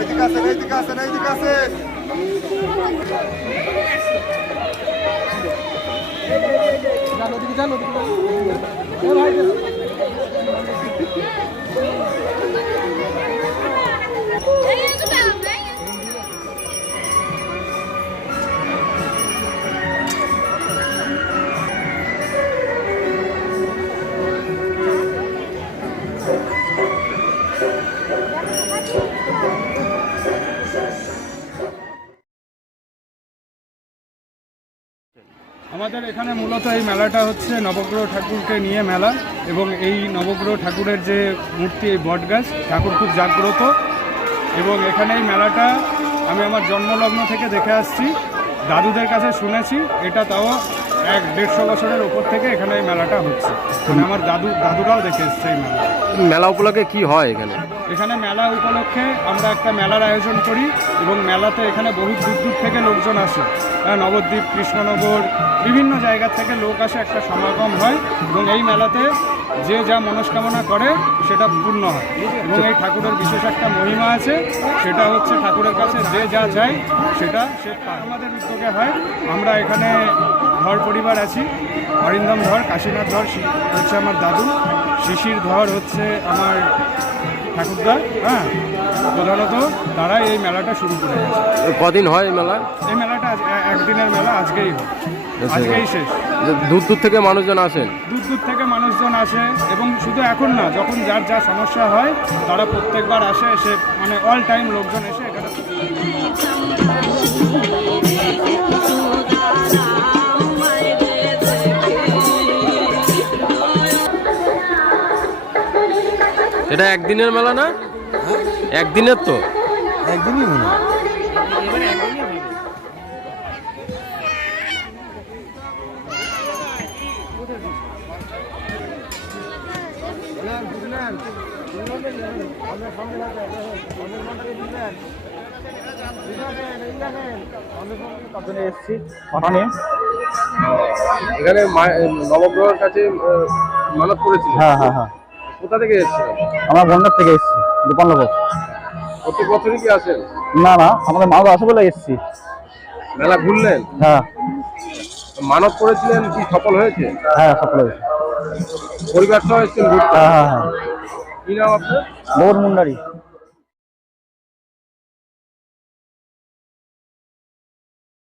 এইদিকে আসেন এইদিকে আসেন এইদিকে আসেন। আমাদের এখানে মূলত এই মেলাটা হচ্ছে নবগ্রহ ঠাকুরকে নিয়ে মেলা এবং এই নবগ্রহ ঠাকুরের যে মূর্তি, এই বটগাছ, ঠাকুর খুব জাগ্রত। এবং এখানে এই মেলাটা আমি আমার জন্মলগ্ন থেকে দেখে আসছি। দাদুদের কাছে শুনেছি এটা তাও এক দেড়শো বছরের ওপর থেকে এখানে এই মেলাটা হচ্ছে। মানে আমার দাদু দাদুরাও দেখে এসছে এই মেলা মেলা উপলক্ষে কি হয় এখানে? এখানে মেলা উপলক্ষে আমরা একটা মেলার আয়োজন করি এবং মেলাতে এখানে বহু দূর দূর থেকে লোকজন আসে। হ্যাঁ, নবদ্বীপ কৃষ্ণনগর বিভিন্ন জায়গা থেকে লোক আসে একটা সমাগম হয় এবং এই মেলাতে যে যা মনস্কামনা করে, সেটা পূর্ণ হয়। এবং এই ঠাকুরের বিশেষ একটা মহিমা আছে, সেটা হচ্ছে ঠাকুরের কাছে যে যা চায়, সেটা সে। আমাদের উদ্যোগে হয়। আমরা এখানে ধর পরিবার আছি। অরিন্দম ধর, কাশীনাথ ধর হচ্ছে আমার দাদু। শিশির ধর হচ্ছে আমার ঠাকুরদা হ্যাঁ প্রধানত তারা এই মেলাটা শুরু করে গেছে। কদিন হয় এই মেলা? এই মেলাটা একদিনের মেলা আজকেই হয়। আচ্ছা। আজকেই শেষ। দূর দূর থেকে মানুষজন আসেন? দূর দূর থেকে মানুষজন আসে এবং শুধু এখন না যখন যার যা সমস্যা হয় তারা প্রত্যেকবার আসে এসে মানে অল টাইম লোকজন এসে এখানে এটা একদিনের মেলা না? একদিনের তো। একদিনই মনে এসেছি পাঠানে এখানে নবগ্রহের কাছে মানত করেছিল হ্যাঁ হ্যাঁ হ্যাঁ। কোথা থেকে এসেছেন আমরা বন্ডার থেকে এসেছি গোপালনগর প্রত্যেক বছরই কি আসেন না না আমাদের মা আসে বলে এসেছি। মেলা ঘুরলেন? হ্যাঁ। মানব করেছিলেন কি সফল হয়েছে? হ্যাঁ সফল হয়েছে। পরিবার সহ এসেছেন ঘুরতে? হ্যাঁ হ্যাঁ হ্যাঁ। কি নাম আপনার? মোর মুন্ডারি।